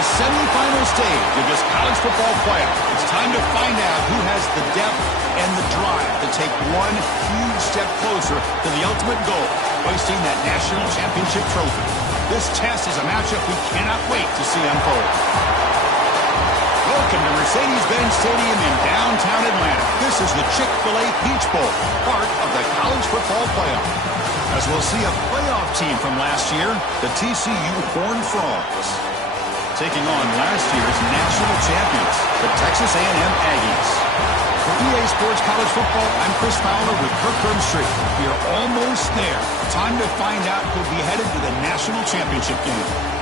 the semifinal stage of this college football playoff. It's time to find out who has the depth and the drive to take one huge step closer to the ultimate goal, hoisting that national championship trophy. This test is a matchup we cannot wait to see unfold. Welcome to Mercedes-Benz Stadium in downtown Atlanta. This is the Chick-fil-A Peach Bowl, part of the college football playoff. As we'll see a playoff team from last year, the TCU Horned Frogs, taking on last year's national champions, the Texas A&M Aggies. For EA Sports College Football, I'm Chris Fowler with Kirk Herbstreit. We are almost there. Time to find out who'll be headed to the national championship game.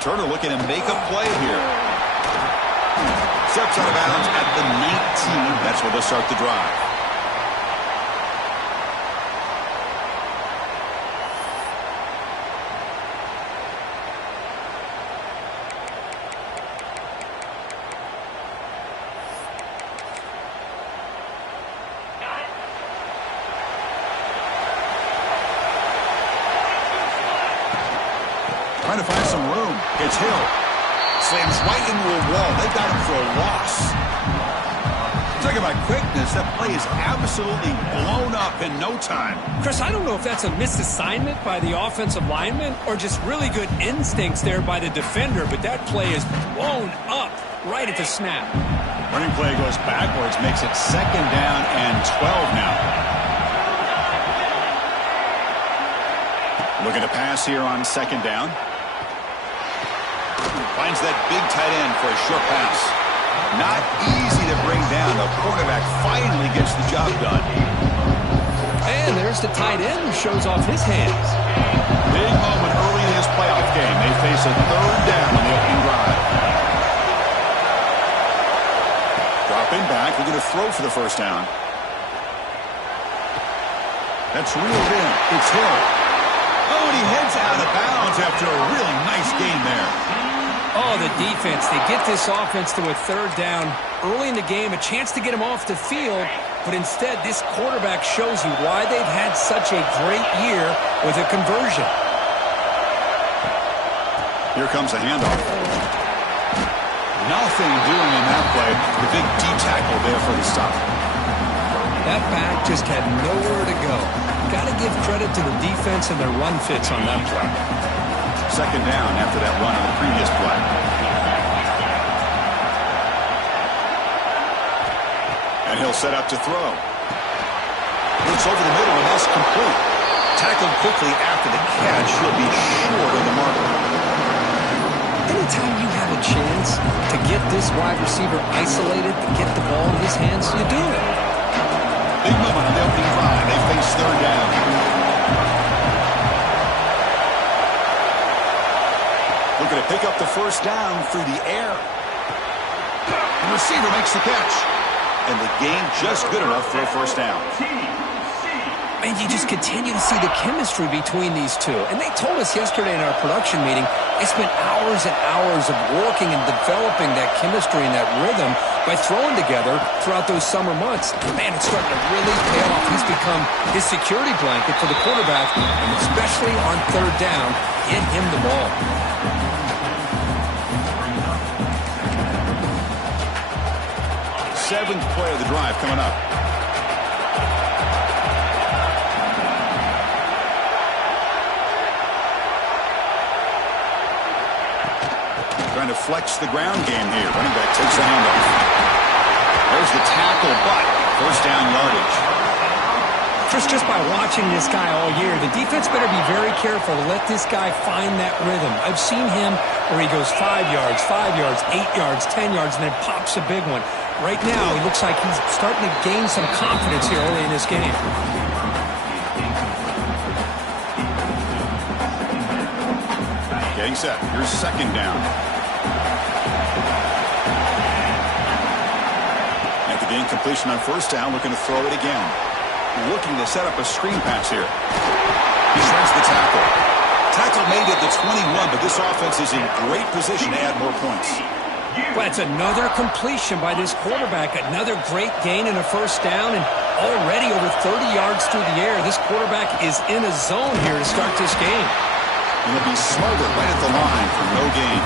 Turner looking to make a play here. Steps out of bounds at the 19. That's where they'll start the drive. Trying to find some room. It's Hill. Slams right into a wall. They got him for a loss. Talking about quickness, that play is absolutely blown up in no time. Chris, I don't know if that's a misassignment by the offensive lineman or just really good instincts there by the defender, but that play is blown up right at the snap. Running play goes backwards, makes it 2nd down and 12 now. Looking to pass here on 2nd down. Finds that big tight end for a short pass. Not easy to bring down. The quarterback finally gets the job done. And there's the tight end who shows off his hands. Big moment early in this playoff game. They face a 3rd down on the opening drive. Dropping back. We're going to throw for the 1st down. That's reeled in. It's Hill. Oh, and he heads out of bounds after a really nice gain there. Oh, the defense. They get this offense to a 3rd down early in the game, a chance to get him off the field, but instead this quarterback shows you why they've had such a great year with a conversion. Here comes a handoff. Nothing doing in that play. The big D tackle there for the stop. That back just had nowhere to go. Got to give credit to the defense and their run fits on that play. 2nd down after that run on the previous play. And he'll set up to throw. Looks over the middle, and that's complete. Tackled quickly after the catch. He'll be short of the mark. Anytime you have a chance to get this wide receiver isolated, to get the ball in his hands, you do it. Big moment on the opening drive. They face 3rd down. Looking to pick up the 1st down through the air. The receiver makes the catch. And the gain just good enough for a 1st down. And you just continue to see the chemistry between these two. And they told us yesterday in our production meeting, they spent hours and hours of working and developing that chemistry and that rhythm by throwing together throughout those summer months. Man, it's starting to really pay off. He's become his security blanket for the quarterback, and especially on 3rd down, get him the ball. Seventh play of the drive coming up. Trying to flex the ground game here. Running back takes the handoff. There's the tackle, but 1st down yardage. Chris, just by watching this guy all year, the defense better be very careful to let this guy find that rhythm. I've seen him where he goes 5 yards, 8 yards, 10 yards, and then pops a big one. Right now, he looks like he's starting to gain some confidence here early in this game. Getting set. Here's 2nd down. The incompletion on first down, looking to throw it again. Looking to set up a screen pass here. He shreds the tackle. Tackle made at the 21, but this offense is in great position to add more points. Well, it's another completion by this quarterback. Another great gain in a first down, and already over 30 yards through the air. This quarterback is in a zone here to start this game. And he'll be smothered right at the line for no gain.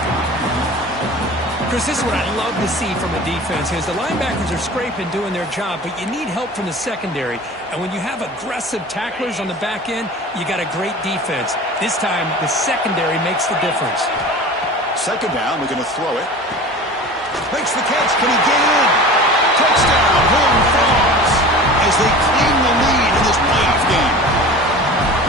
Chris, this is what I love to see from a defense is the linebackers are scraping, doing their job, but you need help from the secondary. And when you have aggressive tacklers on the back end, you got a great defense. This time, the secondary makes the difference. Second down, we're going to throw it. Makes the catch. Can he get in? Touchdown, Horned Frogs, as they claim the lead in this playoff game.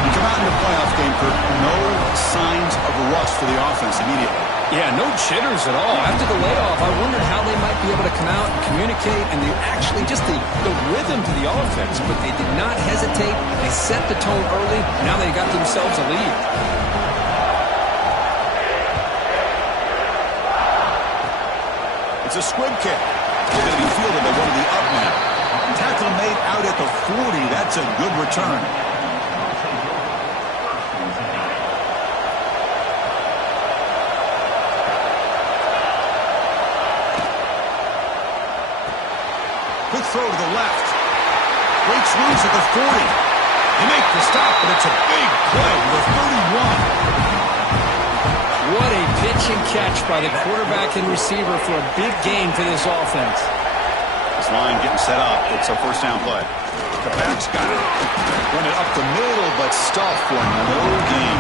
You come out in the playoff game, Kirk, no signs of rust for the offense immediately. Yeah, no jitters at all. After the layoff, I wondered how they might be able to come out and communicate and actually just the rhythm to the offense. But they did not hesitate. They set the tone early. Now they got themselves a lead. It's a squib kick. They're going to be fielded by one of the up men. Tackle made out at the 40. That's a good return. Quick throw to the left. Breaks loose at the 40. They make the stop, but it's a big play to the 31. What a pitch and catch by the quarterback and receiver for a big gain for this offense. This line getting set up. It's a first down play. The back's got it. Run it up the middle, but stuffed for no gain.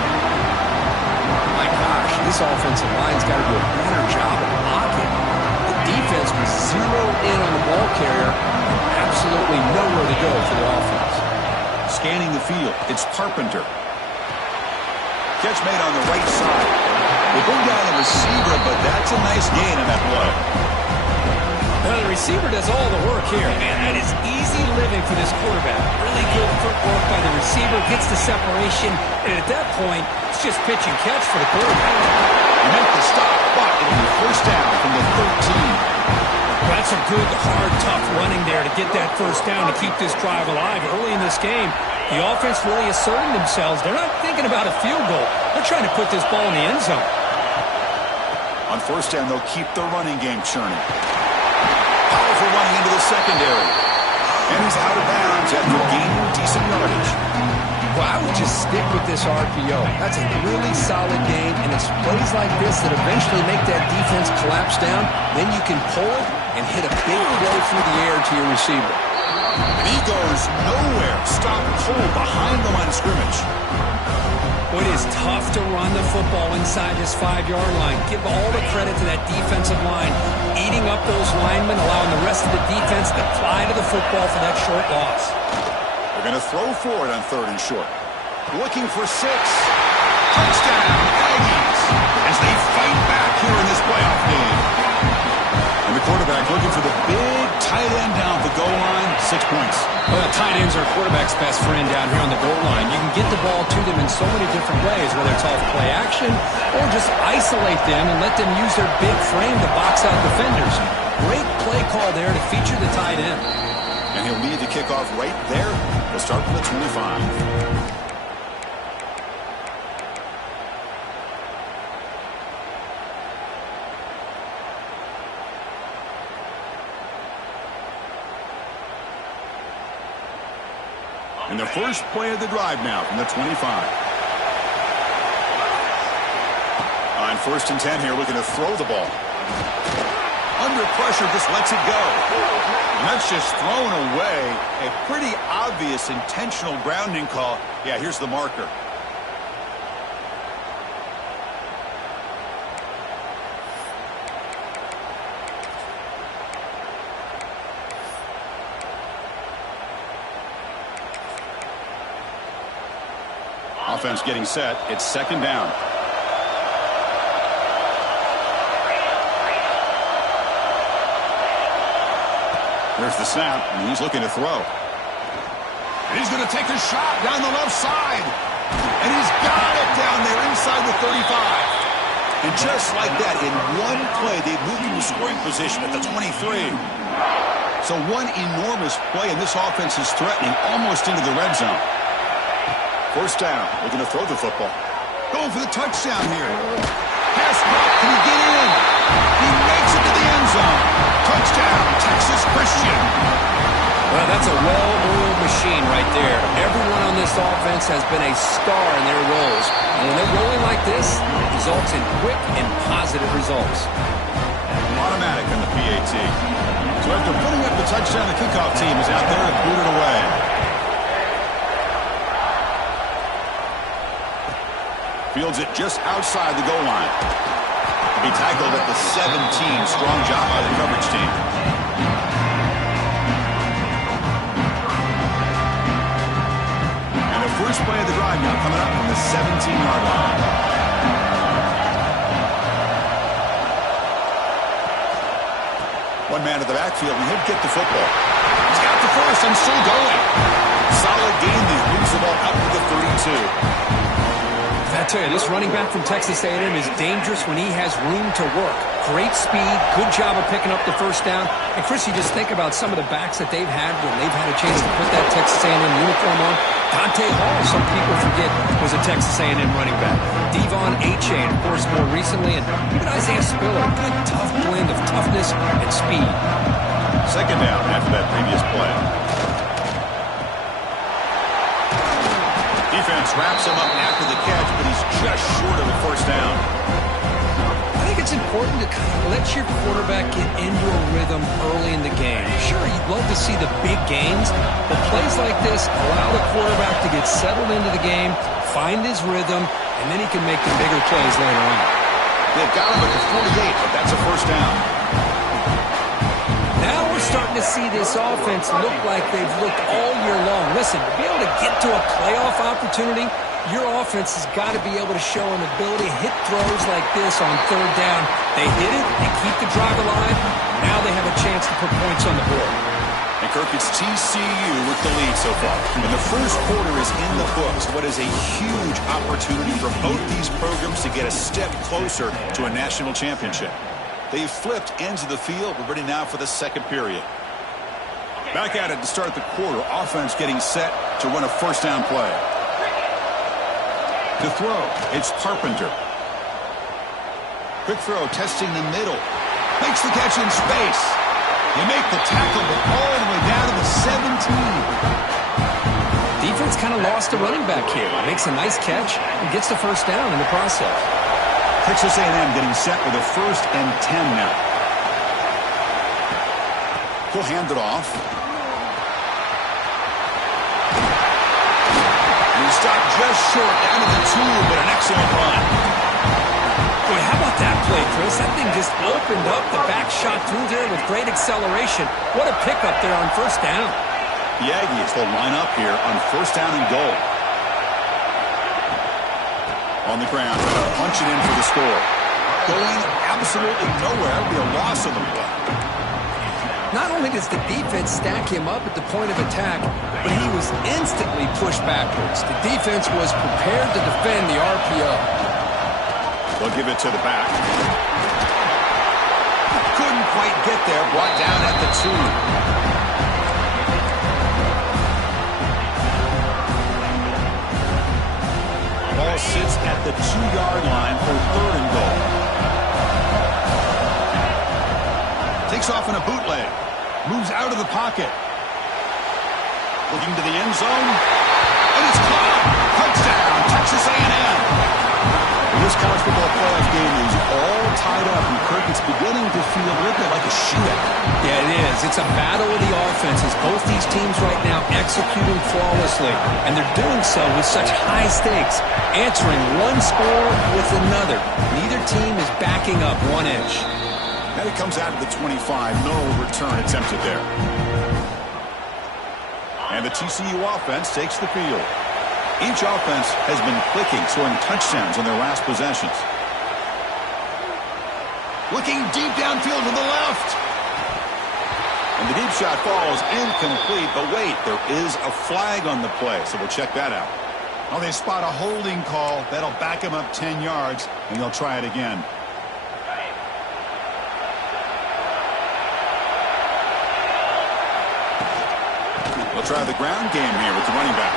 My gosh, this offensive line's got to do a better job of blocking. The defense was zeroed in on the ball carrier. Absolutely nowhere to go for the offense. Scanning the field, it's Carpenter. Catch made on the right side. They bring down the receiver, but that's a nice gain on that play. Now the receiver does all the work here, man. That is easy living for this quarterback. Really good footwork by the receiver, gets the separation, and at that point, it's just pitch and catch for the quarterback. He meant to stop, but it'll be first down from the 13. That's a good, hard, tough running there to get that first down to keep this drive alive early in this game. The offense really asserting themselves. They're not thinking about a field goal. They're trying to put this ball in the end zone. On first down, they'll keep the running game churning. Powerful running into the secondary. And he's out of bounds after gaining decent yardage. Well, I would just stick with this RPO. That's a really solid gain, and it's plays like this that eventually make that defense collapse down. Then you can pull it and hit a big throw through the air to your receiver. And he goes nowhere. Stop cold behind the line of scrimmage. Well, it is tough to run the football inside this 5-yard line. Give all the credit to that defensive line, eating up those linemen, allowing the rest of the defense to fly to the football for that short loss. They're going to throw for it on 3rd and short. Looking for 6. Touchdown, Aggies, as they fight back here in this playoff game. And the quarterback looking for the big tight end down the goal line, 6 points. Well, tight ends are quarterback's best friend down here on the goal line. You can get the ball to them in so many different ways, whether it's off play action or just isolate them and let them use their big frame to box out defenders. Great play call there to feature the tight end. And he'll lead the kickoff right there. We'll start from the 25. And the first play of the drive now from the 25. On 1st and 10 here, looking to throw the ball. Under pressure, just lets it go. And that's just thrown away. A pretty obvious intentional grounding call. Yeah, here's the marker. Offense getting set. It's 2nd down. There's the snap, and he's looking to throw. And he's going to take a shot down the left side. And he's got it down there inside the 35. And just like that, in one play, they moved into scoring position at the 23. So one enormous play, and this offense is threatening almost into the red zone. First down. Looking to throw the football. Going for the touchdown here. Pass block. Can he get in? He makes it to the end zone. Touchdown, Texas Christian. Well, that's a well-oiled machine right there. Everyone on this offense has been a star in their roles. And when they're rolling like this, it results in quick and positive results. Automatic on the PAT. So after putting up the touchdown, the kickoff team is out there to boot it away. Fields it just outside the goal line. Be tackled at the 17. Strong job by the coverage team. And the first play of the drive now coming up from the 17-yard line. One man at the backfield, and he'll get the football. He's got the first and still going. Solid gain. They lose the ball up to the 32. I tell you, this running back from Texas A&M is dangerous when he has room to work. Great speed, good job of picking up the first down. And, Chris, you just think about some of the backs that they've had when they've had a chance to put that Texas A&M uniform on. Dante Hall, some people forget, was a Texas A&M running back. Devon Achane, of course, more recently. And even Isaiah Spiller, a good, tough blend of toughness and speed. Second down after that previous play. Defense wraps him up after the catch, but he's just short of the first down. I think it's important to kind of let your quarterback get into a rhythm early in the game. Sure, you'd love to see the big games, but plays like this allow the quarterback to get settled into the game, find his rhythm, and then he can make the bigger plays later on. They've got him at the 48, but that's a first down. Now we're starting to see this offense look like they've looked all year long. Listen, to be able to get to a playoff opportunity, your offense has got to be able to show an ability to hit throws like this on third down. They hit it, they keep the drive alive. Now they have a chance to put points on the board. And Kirk, it's TCU with the lead so far. And the first quarter is in the books. What is a huge opportunity for both these programs to get a step closer to a national championship. They've flipped ends of the field. We're ready now for the second period. Back at it to start the quarter. Offense getting set to run a first down play. To throw, it's Carpenter. Quick throw, testing the middle. Makes the catch in space. They make the tackle, but all the way down to the 17. Defense kind of lost a running back here. Makes a nice catch and gets the first down in the process. Texas A&M getting set with a 1st and 10 now. He'll hand it off. And he stopped just short down to the 2, but an excellent run. Boy, how about that play, Chris? That thing just opened up. The back shot through there with great acceleration. What a pickup there on first down. The Aggies will line up here on first down and goal. On the ground, punch it in for the score. Going absolutely nowhere. It'll be a loss of the play. Not only does the defense stack him up at the point of attack, but he was instantly pushed backwards. The defense was prepared to defend the RPO. They'll give it to the back. Couldn't quite get there. Brought down at the 2. Ball sits at the 2-yard line for 3rd and goal. Takes off in a bootleg. Moves out of the pocket. Looking to the end zone. And it's caught. Touchdown, Texas A&M. This college football playoff game is all tied up, and Kirk, it's beginning to feel a little bit like a shootout. Yeah, it is. It's a battle of the offenses. Both these teams right now executing flawlessly, and they're doing so with such high stakes, answering one score with another. Neither team is backing up 1 inch. Now he comes out of the 25. No return attempted there. And the TCU offense takes the field. Each offense has been clicking, scoring touchdowns on their last possessions. Looking deep downfield to the left. And the deep shot falls incomplete. But wait, there is a flag on the play, so we'll check that out. Well, they spot a holding call. That'll back him up 10 yards, and they'll try it again. try the ground game here with the running back.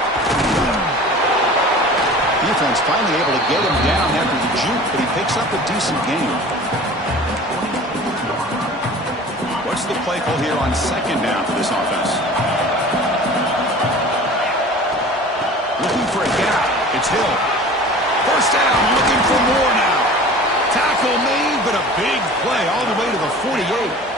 Defense finally able to get him down after the juke, but he picks up a decent gain. What's the play call here on second down for this offense? Looking for a gap. It's Hill. First down, looking for more now. Tackle made, but a big play all the way to the 48.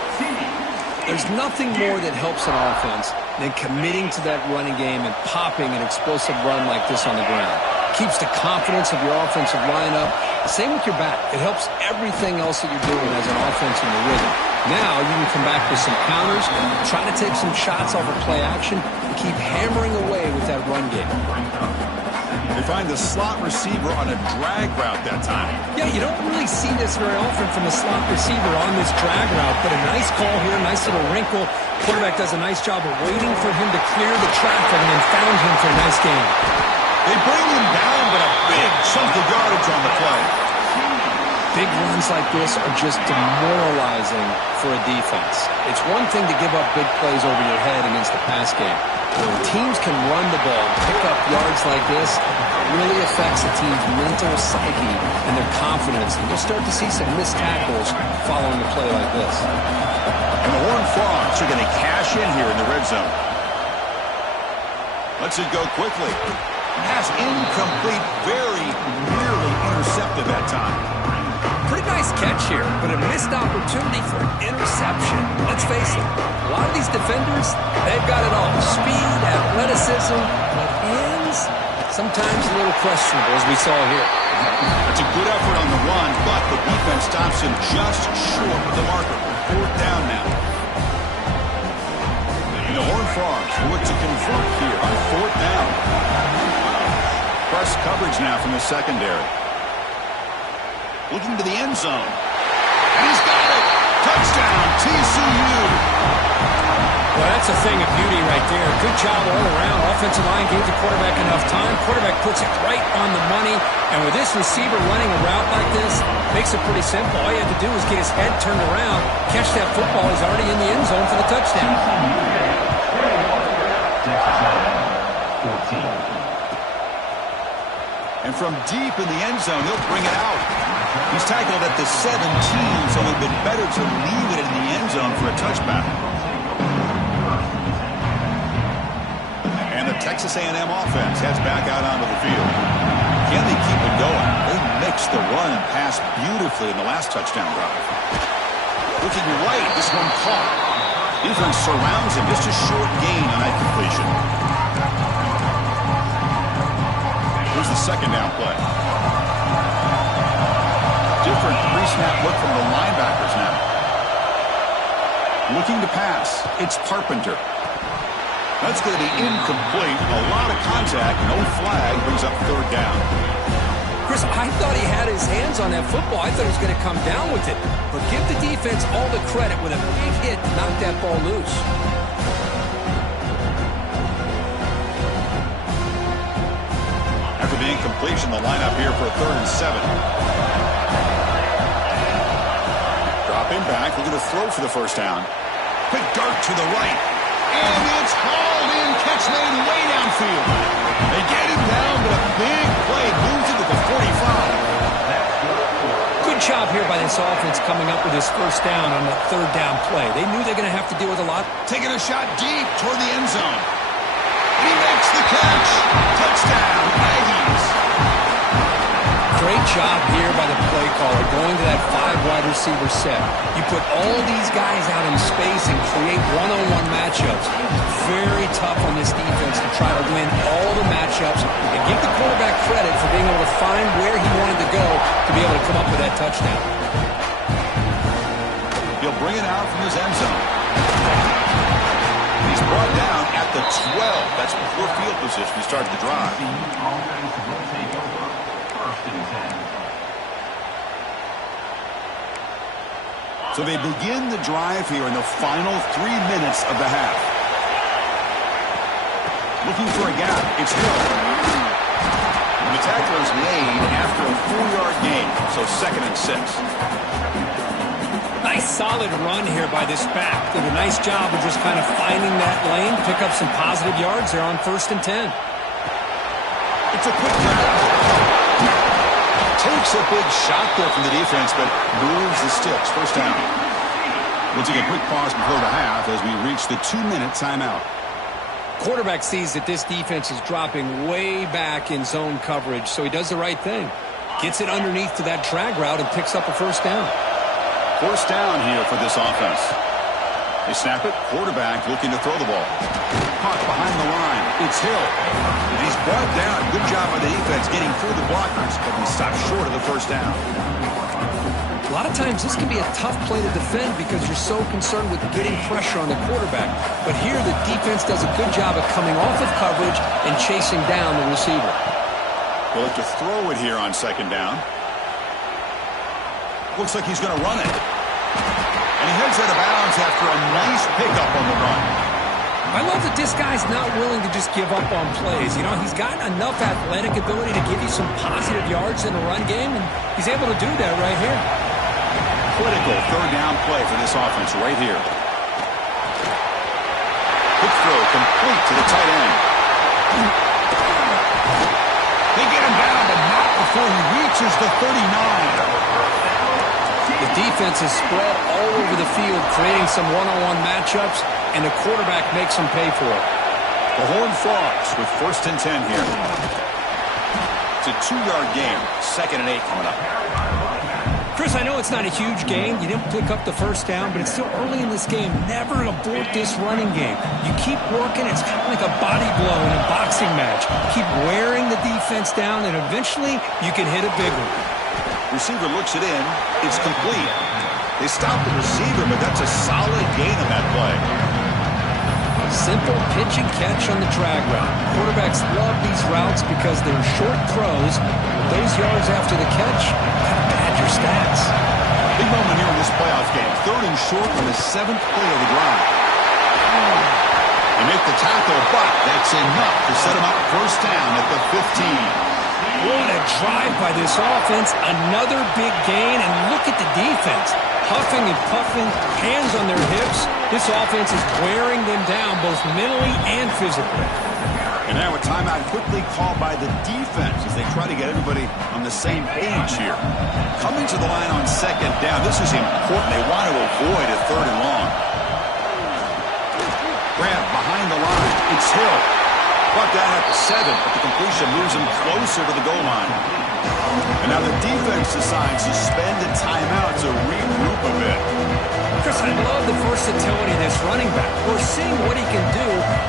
There's nothing more that helps an offense than committing to that running game and popping an explosive run like this on the ground. Keeps the confidence of your offensive lineup. Same with your back. It helps everything else that you're doing as an offense in the rhythm. Now you can come back with some counters, try to take some shots off of play action, and keep hammering away with that run game. They find the slot receiver on a drag route that time. Yeah, you don't really see this very often from a slot receiver on this drag route, but a nice call here, nice little wrinkle. Quarterback does a nice job of waiting for him to clear the traffic and then found him for a nice gain. They bring him down, but a big chunk of yardage on the play. Big runs like this are just demoralizing for a defense. It's one thing to give up big plays over your head against the pass game. When teams can run the ball and pick up yards like this, it really affects a team's mental psyche and their confidence. And you'll start to see some missed tackles following a play like this. And the Horned Frogs are going to cash in here in the red zone. Lets it go quickly. Pass incomplete, very nearly intercepted that time. Pretty nice catch here, but a missed opportunity for an interception. Let's face it, a lot of these defenders, they've got it all. Speed, athleticism, but hands, sometimes a little questionable, as we saw here. That's a good effort on the run, but the defense stops him just short of the marker. Fourth down now. And the Horned Frogs look to convert here on fourth down. Press coverage now from the secondary. Looking to the end zone. And he's got it! Touchdown, TCU! Well, that's a thing of beauty right there. Good job all around. Offensive line gave the quarterback enough time. Quarterback puts it right on the money. And with this receiver running a route like this, makes it pretty simple. All you have to do is get his head turned around, catch that football. He's already in the end zone for the touchdown. And from deep in the end zone, he'll bring it out. He's tackled at the 17, so it would have been better to leave it in the end zone for a touchback. And the Texas A&M offense heads back out onto the field. Can they keep it going? They mixed the run and pass beautifully in the last touchdown drive. Looking right, this one caught. Defense surrounds him, just a short gain on that completion. Here's the second down play. Different pre-snap look from the linebackers now. Looking to pass. It's Carpenter. That's going to be incomplete. A lot of contact. No flag. Brings up third down. Chris, I thought he had his hands on that football. I thought he was going to come down with it. But give the defense all the credit with a big hit to knock that ball loose. After the incompletion, the lineup here for a 3rd and 7. Dropping back, looking to throw for the first down. Quick dart to the right. And it's hauled in, catch made way downfield. They get him down, but a big play moves it to the 45. Good job here by this offense coming up with his first down on that third down play. They knew they're going to have to deal with a lot. Taking a shot deep toward the end zone. He makes the catch. Touchdown, Aggies. Great job here by the play caller, going to that 5-wide receiver set. You put all these guys out in space and create one-on-one matchups. Very tough on this defense to try to win all the matchups and give the quarterback credit for being able to find where he wanted to go to be able to come up with that touchdown. He'll bring it out from his end zone. He's brought down at the 12. That's poor field position to start the drive. So they begin the drive here in the final 3 minutes of the half. Looking for a gap. It's Hill. And the tackle is made after a 4-yard gain, so 2nd and 6. Nice solid run here by this back. Did a nice job of just kind of finding that lane, pick up some positive yards there on 1st and 10. It's a quick grab. Takes a big shot there from the defense, but moves the sticks. 1st down. We'll take a quick pause before the half as we reach the 2-minute timeout. Quarterback sees that this defense is dropping way back in zone coverage, so he does the right thing. Gets it underneath to that drag route and picks up a 1st down. 1st down here for this offense. They snap it. Quarterback looking to throw the ball. Caught behind the line. It's Hill. He's brought down. Good job by the defense getting through the blockers, but he stopped short of the 1st down. A lot of times this can be a tough play to defend because you're so concerned with getting pressure on the quarterback. But here the defense does a good job of coming off of coverage and chasing down the receiver. We'll have to throw it here on 2nd down. Looks like he's going to run it. And he heads out of bounds after a nice pickup on the run. I love that this guy's not willing to just give up on plays. You know, he's got enough athletic ability to give you some positive yards in a run game, and he's able to do that right here. Critical 3rd down play for this offense right here. Quick throw complete to the tight end. They get him down, but not before he reaches the 39. The defense is spread all over the field, creating some one-on-one matchups, and the quarterback makes them pay for it. The Horned Frogs with 1st and 10 here. It's a 2-yard game. 2nd and 8 coming up. Chris, I know it's not a huge gain. You didn't pick up the 1st down, but it's still early in this game. Never abort this running game. You keep working. It's kind of like a body blow in a boxing match. Keep wearing the defense down, and eventually you can hit a big one. Receiver looks it in. It's complete. They stop the receiver, but that's a solid gain on that play. Simple pitch and catch on the drag route. Quarterbacks love these routes because they're short throws. Those yards after the catch kind of pad your stats. Big moment here in this playoff game. 3rd and short on the 7th play of the drive. They make the tackle, but that's enough to set them up 1st down at the 15. What a drive by this offense. Another big gain, and look at the defense. Huffing and puffing, hands on their hips. This offense is wearing them down both mentally and physically. And now a timeout quickly called by the defense as they try to get everybody on the same page here. Coming to the line on 2nd down. This is important. They want to avoid a 3rd and long. Grab behind the line. It's Hill. Brought down at the 7, but the completion moves him closer to the goal line. And now the defense decides to spend a timeout to regroup a bit. Chris, I love the versatility of this running back. We're seeing what he can do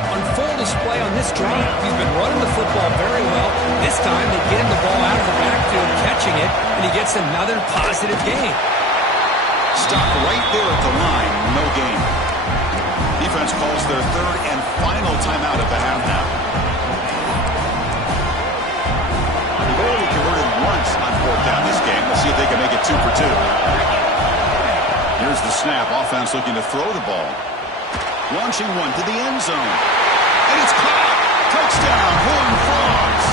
on full display on this drive. He's been running the football very well. This time they get him the ball out of the backfield, catching it, and he gets another positive gain. Stop right there at the line. No gain. Defense calls their 3rd and final timeout at the half now. They've only converted once on 4th down this game. Let's see if they can make it 2 for 2. Here's the snap. Offense looking to throw the ball. Launching one to the end zone. And it's caught. Touchdown, Horned Frogs.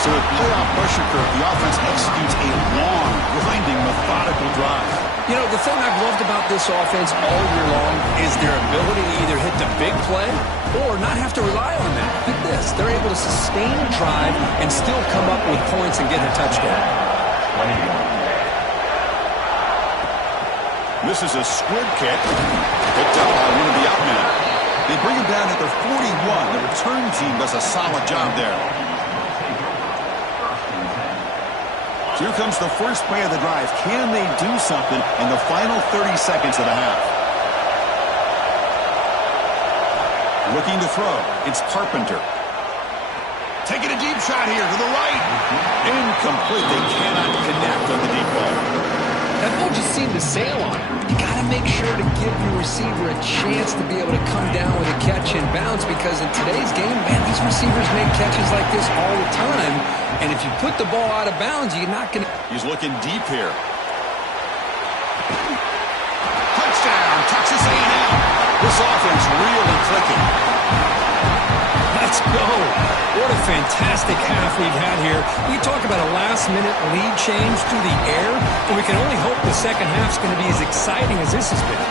So with playoff pressure curve, the offense executes a long, grinding, methodical drive. You know, the thing I've loved about this offense all year long is their ability to either hit the big play or not have to rely on that. Look at this. They're able to sustain a drive and still come up with points and get a touchdown. This is a squib kick. Picked up by one of the outmen. They bring him down at their 41. The return team does a solid job there. So here comes the first play of the drive. Can they do something in the final 30 seconds of the half? Looking to throw. It's Carpenter. Taking a deep shot here to the right. Incomplete. They cannot connect on the deep ball. That ball just seemed to sail on him. You got to make sure to give your receiver a chance to be able to come down with a catch and bounce, because in today's game, man, these receivers make catches like this all the time. And if you put the ball out of bounds, you're not going to... He's looking deep here. Touchdown, Texas A&M. This offense really clicking. Let's go. What a fantastic half we've had here. We talk about a last-minute lead change through the air, and we can only hope the second half's going to be as exciting as this has been.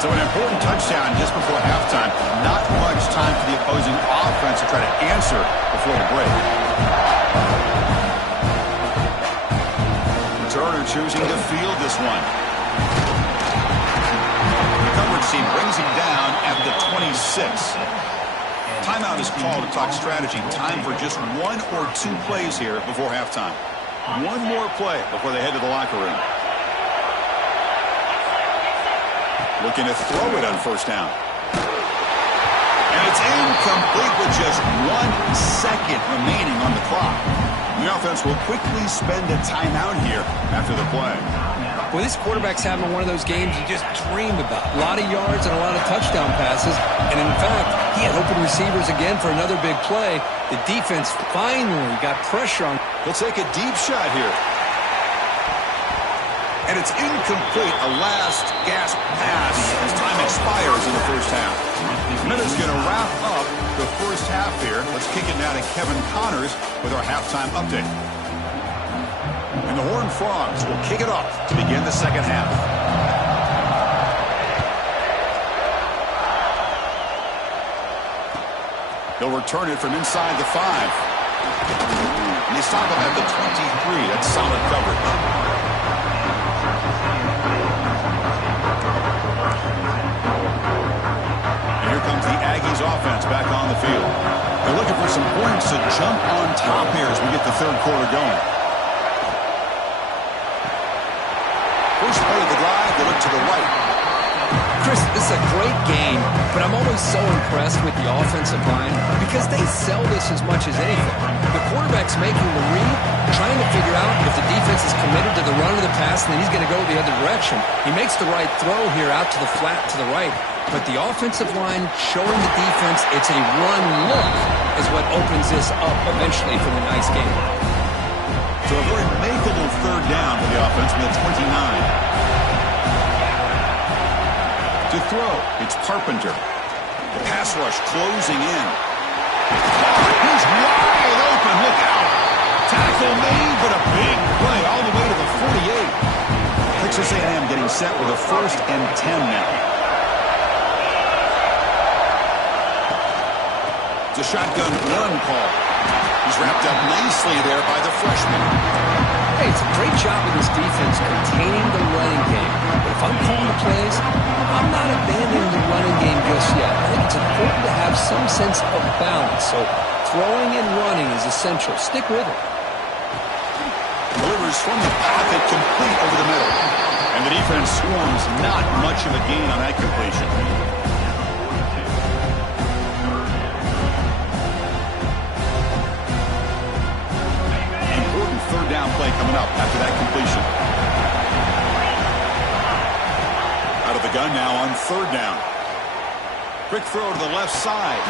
So an important touchdown just before halftime. Not much time for the opposing offense to try to answer before the break. Turner choosing to field this one. The coverage team brings him down at the 26. Timeout is called to talk strategy. Time for just 1 or 2 plays here before halftime. One more play before they head to the locker room. Looking to throw it on first down. And it's incomplete with just 1 second remaining on the clock. The offense will quickly spend a timeout here after the play. Well, this quarterback's having one of those games you just dream about. A lot of yards and a lot of touchdown passes. And in fact, he had open receivers again for another big play. The defense finally got pressure on. He'll take a deep shot here. And it's incomplete. A last gasp pass as time expires in the first half. Minutes going to wrap up the first half here. Let's kick it now to Kevin Connors with our halftime update. And the Horned Frogs will kick it off to begin the second half. They'll return it from inside the 5. And they stop him at the 23. That's solid coverage. Offense back on the field. They're looking for some points to jump on top here as we get the third quarter going. First play of the drive, they look to the right. Chris, this is a great game, but I'm always so impressed with the offensive line because they sell this as much as anything. The quarterback's making the read, trying to figure out if the defense is committed to the run or the pass, and then he's going to go the other direction. He makes the right throw here out to the flat to the right. But the offensive line showing the defense it's a run look is what opens this up eventually for the nice game. So a very makeable third down for the offense from the 29. To throw, it's Carpenter. The pass rush closing in. He's wide open. Look out. Tackle made, but a big play all the way to the 48. Texas A&M getting set with a 1st and 10 now. It's a shotgun run call. He's wrapped up nicely there by the freshman. Hey, it's a great job of this defense containing the running game. But if I'm calling the plays, I'm not abandoning the running game just yet. I think it's important to have some sense of balance. So throwing and running is essential. Stick with it. Delivers from the pocket, complete over the middle. And the defense swarms not much of a gain on that completion. Third down play coming up after that completion. Out of the gun now on 3rd down. Quick throw to the left side.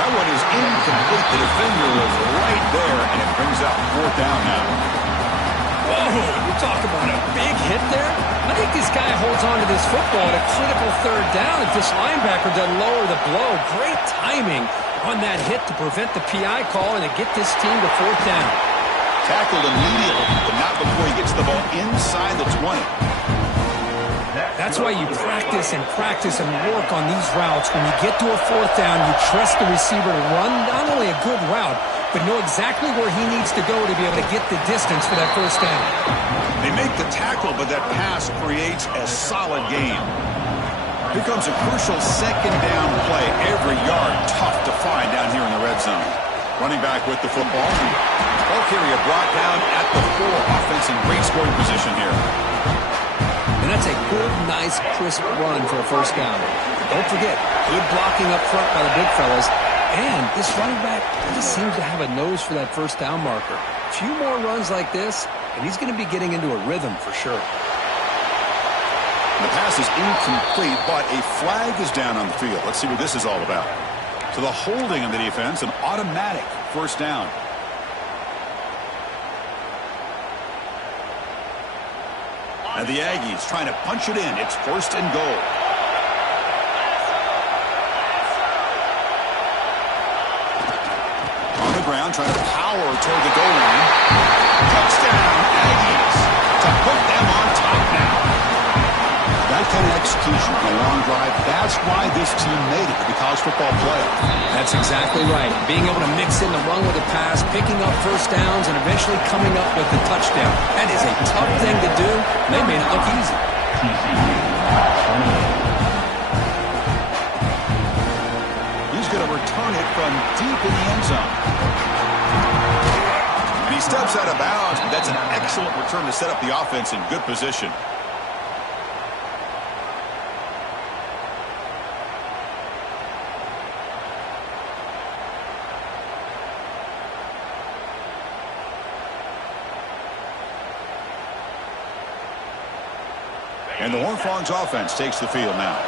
That one is incomplete. The defender was right there, and it brings up 4th down now. Whoa, you talk about a big hit there. I think this guy holds on to this football at a critical 3rd down if this linebacker doesn't lower the blow. Great timing on that hit to prevent the PI call and to get this team to 4th down. Tackled immediately, but not before he gets the ball inside the 20. That's why you practice and work on these routes. When you get to a 4th down, you trust the receiver to run not only a good route, but know exactly where he needs to go to be able to get the distance for that 1st down. They make the tackle, but that pass creates a solid gain. Here comes a crucial 2nd down play. Every yard tough to find down here in the red zone. Running back with the football. Ball carrier brought down at the 4. Offense in great scoring position here. And that's a good, nice, crisp run for a 1st down. Don't forget, good blocking up front by the big fellas. And this running back just seems to have a nose for that 1st down marker. A few more runs like this, and he's going to be getting into a rhythm for sure. The pass is incomplete, but a flag is down on the field. Let's see what this is all about. So the holding of the defense, an automatic 1st down. And the Aggies trying to punch it in. It's 1st and goal. trying to power toward the goal line. Touchdown, Aggies, to put them on top now. That kind of execution on a long drive, that's why this team made it to the college football playoff. That's exactly right. Being able to mix in the run with the pass, picking up first downs, and eventually coming up with the touchdown. That is a tough thing to do. They made it look easy. He's going to return it from deep in the end zone. And he steps out of bounds, but that's an excellent return to set up the offense in good position. And the Horned Frogs offense takes the field now.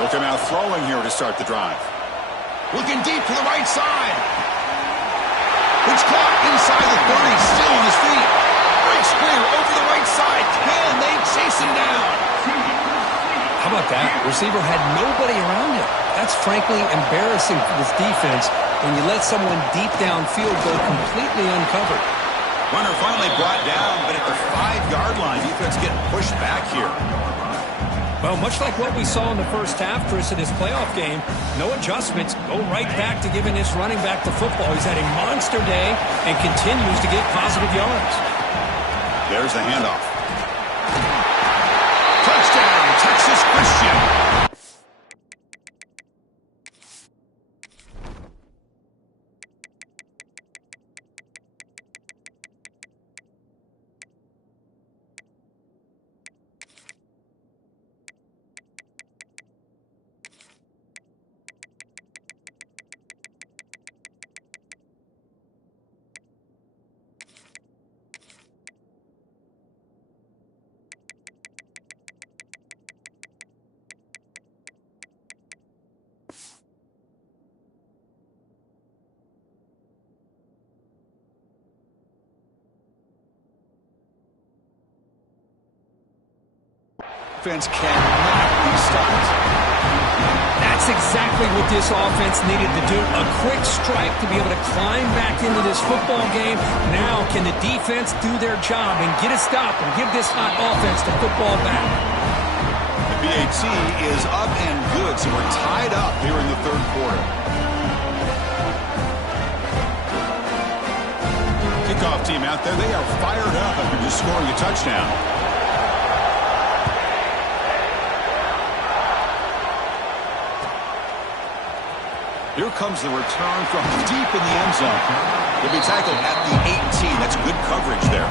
Look at now throwing here to start the drive. Looking deep to the right side. It's caught inside the 30, still on his feet. Breaks clear over the right side. Can they chase him down? How about that? Receiver had nobody around him. That's frankly embarrassing for this defense when you let someone deep downfield go completely uncovered. Runner finally brought down, but at the 5-yard line, defense getting pushed back here. Well, much like what we saw in the first half, Chris, in this playoff game, no adjustments. Go right back to giving this running back the football. He's had a monster day and continues to get positive yards. There's the handoff. Touchdown, Texas Christian. Offense cannot be stopped. That's exactly what this offense needed to do. A quick strike to be able to climb back into this football game. Now can the defense do their job and get a stop and give this hot offense the football back? The BAT is up and good, so we're tied up here in the third quarter. Kickoff team out there, they are fired up after just scoring a touchdown. Here comes the return from deep in the end zone. He'll be tackled at the 18. That's good coverage there.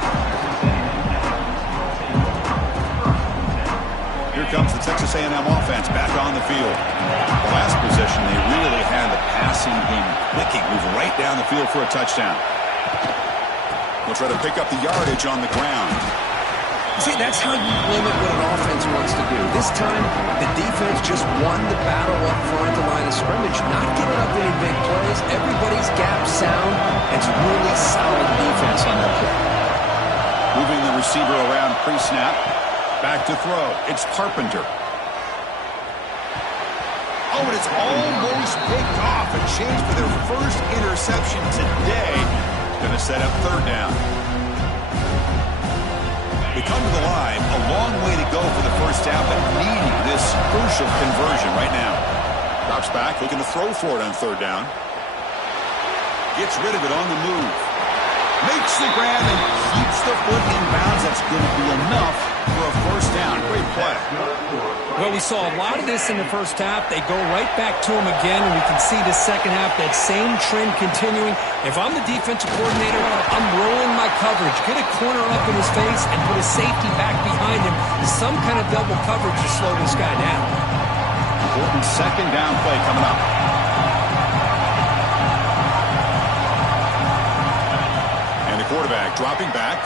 Here comes the Texas A&M offense back on the field. The last possession, they really had the passing game clicking, move right down the field for a touchdown. They'll try to pick up the yardage on the ground. See, that's how you limit what an offense wants to do. This time, the defense just won the battle up front at the line of scrimmage, not giving up any big plays. Everybody's gap sound. It's really solid defense on that play. Moving the receiver around pre-snap. Back to throw. It's Carpenter. Oh, and it's almost picked off. A chance for their first interception today. Going to set up third down. They come to the line, a long way to go for the first down, but needing this crucial conversion right now. Drops back, looking to throw for it on third down. Gets rid of it on the move. Makes the grab and keeps the foot in bounds. That's going to be enough for a first down. Great play. Well, we saw a lot of this in the first half. They go right back to him again, and we can see the second half, that same trend continuing. If I'm the defensive coordinator, I'm rolling my coverage. Get a corner up in his face and put a safety back behind him. Some kind of double coverage to slow this guy down. Important second down play coming up. And the quarterback dropping back.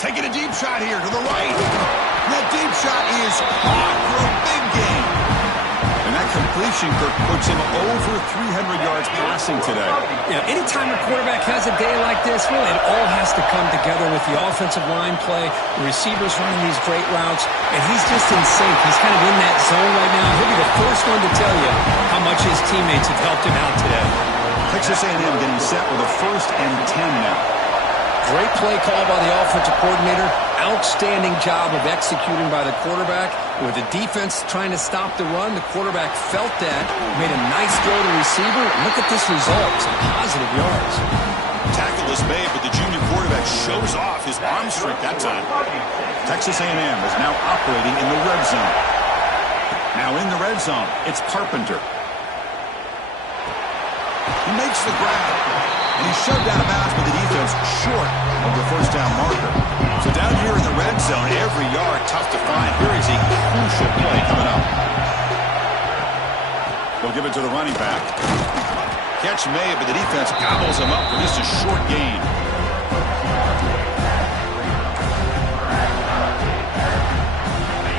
Taking a deep shot here to the right. That deep shot is caught for a big gain. And that completion, Kirk, puts him over 300 yards passing today. Yeah, anytime a quarterback has a day like this, really, it all has to come together with the offensive line play, the receivers running these great routes, and he's just in sync. He's kind of in that zone right now. He'll be the first one to tell you how much his teammates have helped him out today. Texas A&M getting set with a 1st and 10 now. Great play call by the offensive coordinator. Outstanding job of executing by the quarterback. With the defense trying to stop the run, the quarterback felt that, made a nice throw to the receiver. Look at this result. Some positive yards. Tackle is made, but the junior quarterback shows off his arm strength that time. Texas A&M is now operating in the red zone. Now in the red zone, it's Carpenter. He makes the grab, and he's shoved out of bounds by the defense short of the first down marker. So down here in the red zone, every yard tough to find. Here is a crucial play coming up. They'll give it to the running back. Catch made, but the defense gobbles him up for just a short gain.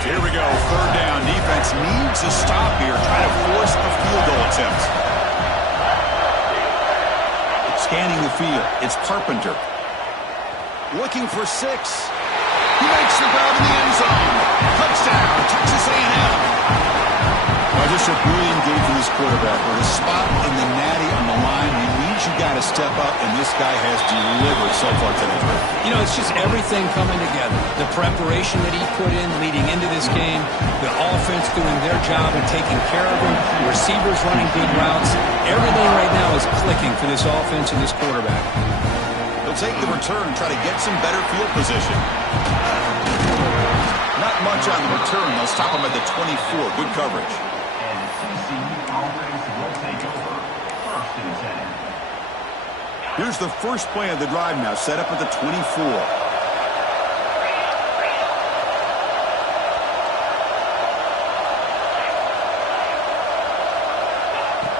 Here we go, 3rd down. Defense needs a stop here, trying to force a field goal attempt. Scanning the field, it's Carpenter. Looking for 6. He makes the grab in the end zone. Touchdown, Texas A&M. Well, just a brilliant game for this quarterback. With a spot in the natty on the line, he needs you got to step up, and this guy has delivered so far today. You know, it's just everything coming together. The preparation that he put in leading into this game, the offense doing their job and taking care of him, the receivers running good routes. Everything right now is clicking for this offense and this quarterback. They'll take the return and try to get some better field position. Not much on the return. They'll stop him at the 24. Good coverage. Here's the first play of the drive now, set up at the 24.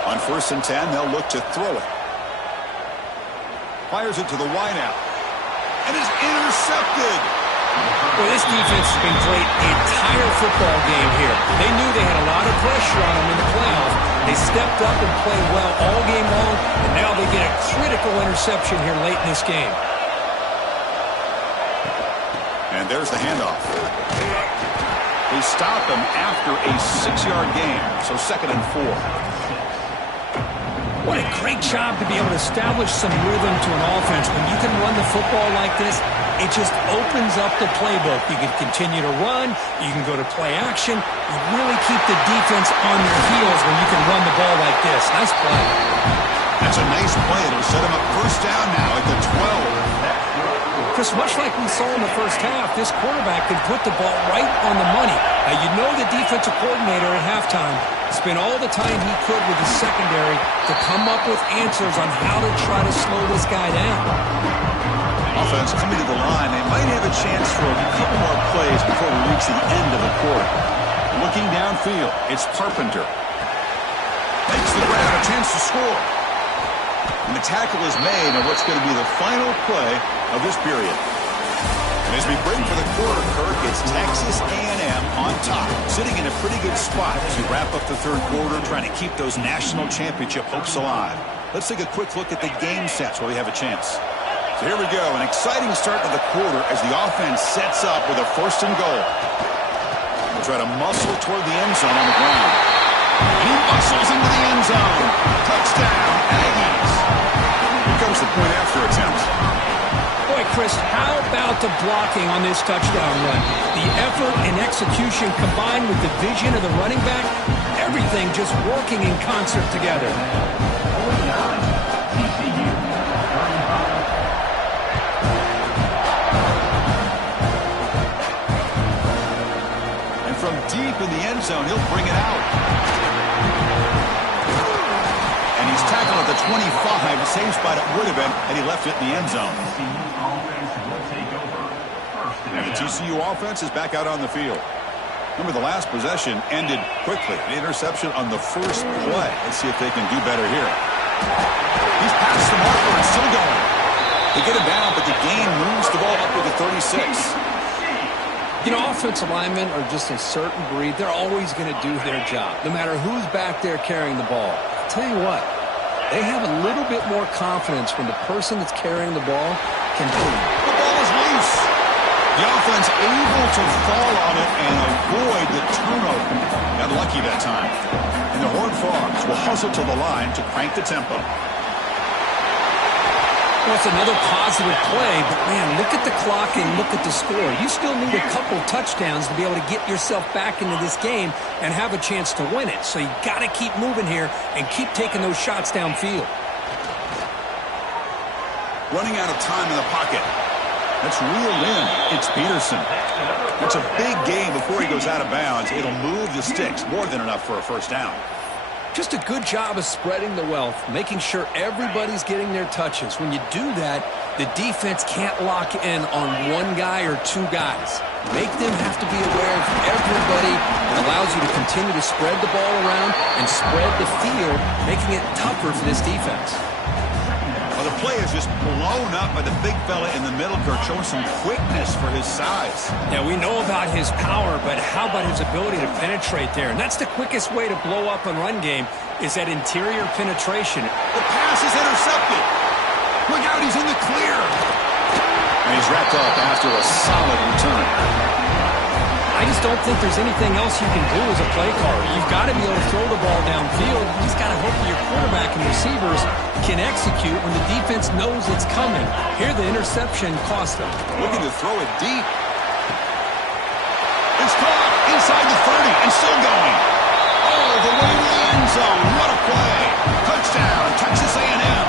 On 1st and 10, they'll look to throw it. Fires it to the wideout. And is intercepted. Well, this defense has been great the entire football game here. They knew they had a lot of pressure on them in the playoff. They stepped up and played well all game long, and now they get a critical interception here late in this game. And there's the handoff. They stop him after a 6-yard gain, so 2nd and 4. What a great job to be able to establish some rhythm to an offense. When you can run the football like this, it just opens up the playbook. You can continue to run. You can go to play action. You really keep the defense on their heels when you can run the ball like this. Nice play. That's a nice play. It'll set him up 1st down now at the 12. Chris, much like we saw in the first half, this quarterback can put the ball right on the money. Now, you know the defensive coordinator at halftime spent all the time he could with his secondary to come up with answers on how to try to slow this guy down. Offense coming to the line. They might have a chance for a couple more plays before we reach the end of the quarter. Looking downfield, it's Carpenter. Makes the grab, a chance to score. And the tackle is made on what's going to be the final play of this period. And as we break for the quarter, Kirk, it's Texas A&M on top, sitting in a pretty good spot as we wrap up the 3rd quarter, trying to keep those national championship hopes alive. Let's take a quick look at the game sets where we have a chance. So here we go, an exciting start to the quarter as the offense sets up with a 1st and goal. We'll try to muscle toward the end zone on the ground. And he muscles into the end zone. Touchdown, Aggies. Here comes the point after attempt. Boy, Chris, how about the blocking on this touchdown run? The effort and execution combined with the vision of the running back, everything just working in concert together. And from deep in the end zone, he'll bring it out. And he's tackled at the 25, the same spot it would have been had he left it in the end zone. And the TCU offense is back out on the field. Remember, the last possession ended quickly. An interception on the first play. Let's see if they can do better here. He's past the marker and still going. They get him down, but the game moves the ball up to the 36. You know, offensive linemen are just a certain breed. They're always going to do their job, no matter who's back there carrying the ball. I'll tell you what, they have a little bit more confidence when the person that's carrying the ball can do it. The ball is loose. The offense able to fall on it and avoid the turnover. Got lucky that time. And the Horned Frogs will hustle to the line to crank the tempo. Well, it's another positive play, but, man, look at the clock and look at the score. You still need a couple touchdowns to be able to get yourself back into this game and have a chance to win it. So you got to keep moving here and keep taking those shots downfield. Running out of time in the pocket. Let's reel in. It's Peterson. It's a big gain before he goes out of bounds. It'll move the sticks. More than enough for a first down. Just a good job of spreading the wealth, making sure everybody's getting their touches. When you do that, the defense can't lock in on one guy or two guys. Make them have to be aware of everybody. It allows you to continue to spread the ball around and spread the field, making it tougher for this defense. Well, the play is just blown up by the big fella in the middle, Kirk, showing some quickness for his size. Yeah, we know about his power, but how about his ability to penetrate there? And that's the quickest way to blow up a run game is that interior penetration. The pass is intercepted. Look out, he's in the clear. And he's wrapped up after a solid return. I just don't think there's anything else you can do as a play caller. You've got to be able to throw the ball downfield. You just got to hope that your quarterback and receivers can execute when the defense knows it's coming. Here, the interception cost them. Looking to throw it deep. It's caught inside the 30 and still going. All the way to the end zone. What a play. Touchdown, Texas A&M.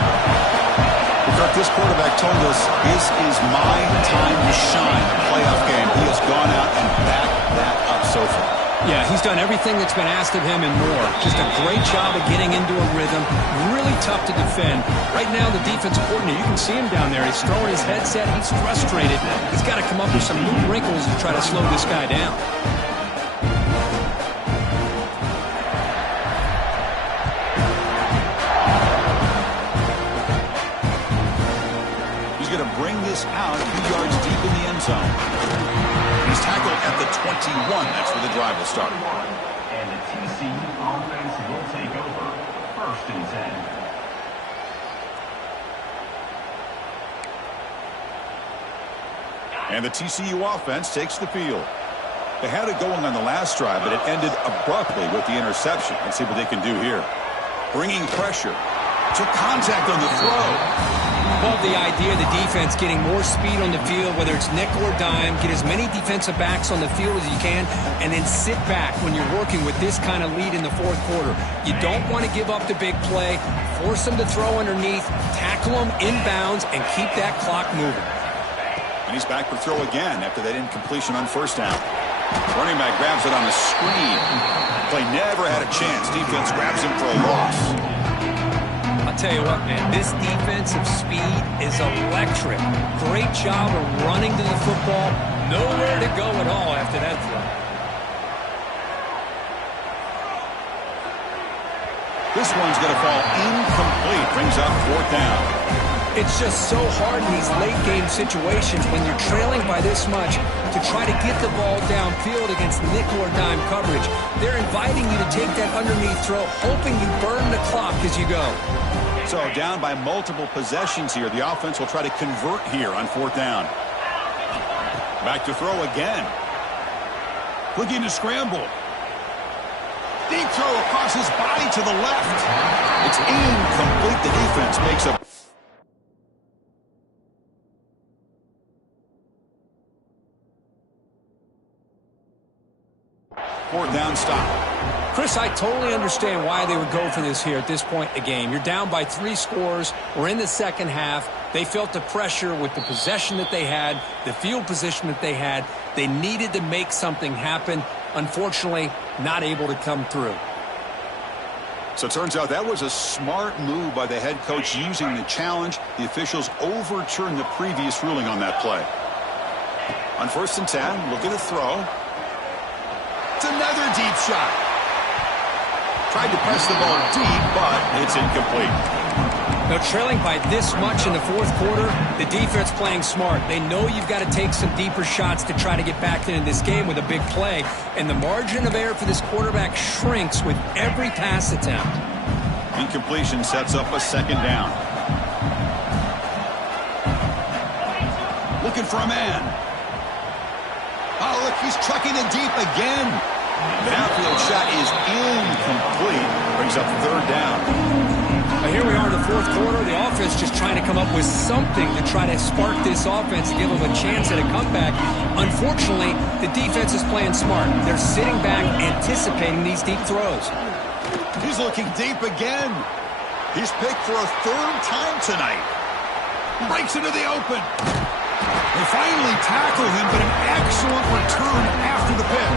Kirk, this quarterback told us this is my time to shine. A playoff game. He has gone out and backed that up so far. Yeah, he's done everything that's been asked of him and more. Just a great job of getting into a rhythm. Really tough to defend. Right now, the defensive coordinator, you can see him down there. He's throwing his headset. He's frustrated. He's got to come up with some new wrinkles to try to slow this guy down. He's going to bring this out 2 yards deep in the end zone. He's tackled at the 21. That's where the drive will start. And the TCU offense will take over. 1st and 10. And the TCU offense takes the field. They had it going on the last drive, but it ended abruptly with the interception. Let's see what they can do here. Bringing pressure. Took contact on the throw. Love the idea of the defense getting more speed on the field, whether it's nickel or dime. Get as many defensive backs on the field as you can, and then sit back when you're working with this kind of lead in the 4th quarter. You don't want to give up the big play. Force them to throw underneath, tackle them inbounds, and keep that clock moving. And he's back for throw again after that incompletion on 1st down. Running back grabs it on a screen. Play never had a chance. Defense grabs him for a loss. I'll tell you what, man, this defensive speed is electric. Great job of running to the football. Nowhere to go at all after that throw. This one's going to fall incomplete. Brings up 4th down. It's just so hard in these late-game situations when you're trailing by this much to try to get the ball downfield against nickel or dime coverage. They're inviting you to take that underneath throw, hoping you burn the clock as you go. So down by multiple possessions here. The offense will try to convert here on 4th down. Back to throw again. Looking to scramble. Deep throw across his body to the left. It's incomplete. The defense makes a... Fourth down stop. Chris, I totally understand why they would go for this here at this point in the game. You're down by 3 scores. We're in the second half. They felt the pressure with the possession that they had, the field position that they had. They needed to make something happen. Unfortunately, not able to come through. So it turns out that was a smart move by the head coach using the challenge. The officials overturned the previous ruling on that play. On 1st and 10, looking to throw. It's another deep shot. Tried to press the ball deep, but it's incomplete. Now, trailing by this much in the fourth quarter, the defense playing smart. They know you've got to take some deeper shots to try to get back into this game with a big play, and the margin of error for this quarterback shrinks with every pass attempt. Incompletion sets up a second down. Looking for a man. Oh, look, he's trucking it deep again. The downfield shot is incomplete. Brings up third down. Now here we are in the fourth quarter. The offense just trying to come up with something to try to spark this offense and give them a chance at a comeback. Unfortunately, the defense is playing smart. They're sitting back, anticipating these deep throws. He's looking deep again. He's picked for a third time tonight. Breaks into the open. They finally tackle him, but an excellent return after the pick.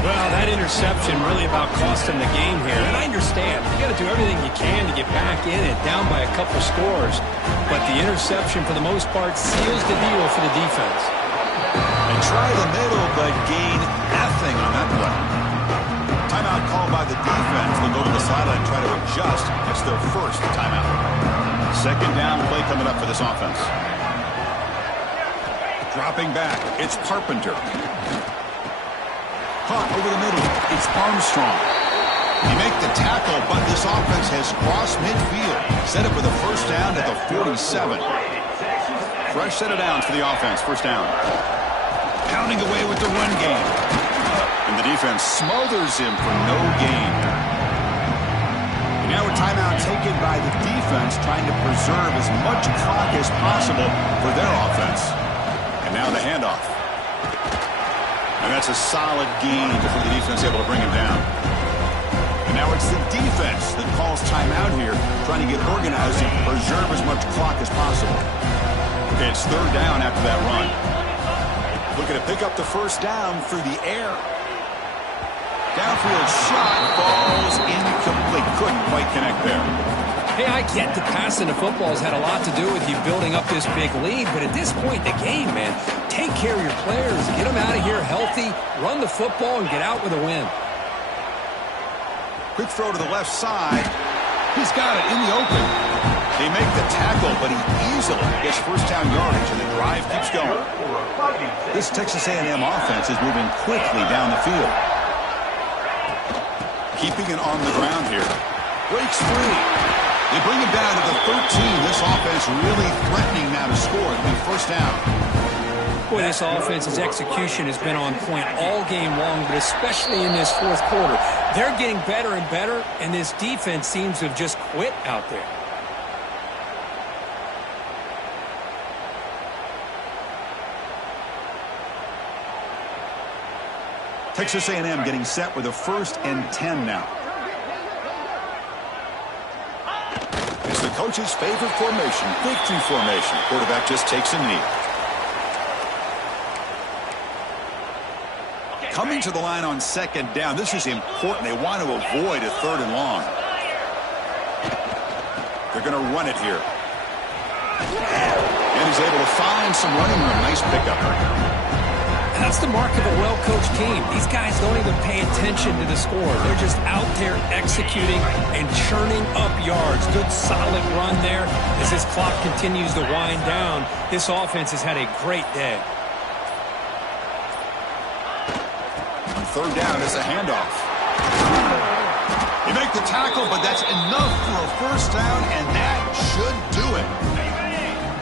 Well, that interception really about cost him the game here. And I understand. You got to do everything you can to get back in it, down by a couple scores. But the interception, for the most part, seals the deal for the defense. They try the middle, but gain nothing on that play. Timeout called by the defense. They'll go to the sideline and try to adjust. That's their first timeout. Second down play coming up for this offense. Dropping back, it's Carpenter. Caught over the middle, it's Armstrong. They make the tackle, but this offense has crossed midfield. Set up with a first down at the 47. Fresh set of downs for the offense, first down. Pounding away with the run game. And the defense smothers him for no gain. And now a timeout taken by the defense, trying to preserve as much clock as possible for their offense. And now the handoff. And that's a solid gain before the defense able to bring him down. And now it's the defense that calls timeout here, trying to get organized and preserve as much clock as possible. Okay, it's third down after that run. Looking to pick up the first down through the air. Downfield shot falls incomplete. Couldn't quite connect there. Hey, I get the passing the football has had a lot to do with you building up this big lead, but at this point in the game, man, take care of your players, get them out of here healthy, run the football, and get out with a win. Quick throw to the left side. He's got it in the open. They make the tackle, but he easily gets first down yardage, and the drive keeps going. This Texas A&M offense is moving quickly down the field. Keeping it on the ground here. Breaks free. They bring him down to the 13. This offense really threatening now to score. It'll be first down. Boy, this offense's execution has been on point all game long, but especially in this fourth quarter. They're getting better and better, and this defense seems to have just quit out there. Texas A&M getting set with a 1st and 10 now. It's the coach's favorite formation, victory formation. Quarterback just takes a knee. Coming to the line on second down. This is important. They want to avoid a third and long. They're going to run it here. And he's able to find some running room. Nice pickup. That's the mark of a well-coached team. These guys don't even pay attention to the score. They're just out there executing and churning up yards. Good, solid run there. As this clock continues to wind down, this offense has had a great day. On third down, it's a handoff. You make the tackle, but that's enough for a first down, and that should do it.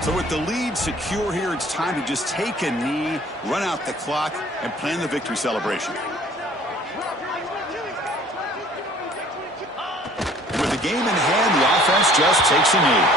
So with the lead secure here, it's time to just take a knee, run out the clock, and plan the victory celebration. With the game in hand, the offense just takes a knee.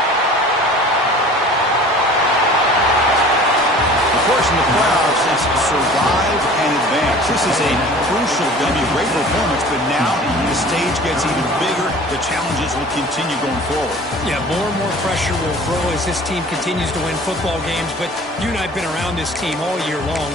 Of course, in the playoffs, it's survive and advance. This is a crucial W. Great performance, but now the stage gets even bigger. The challenges will continue going forward. Yeah, more and more pressure will grow as this team continues to win football games, but you and I have been around this team all year long.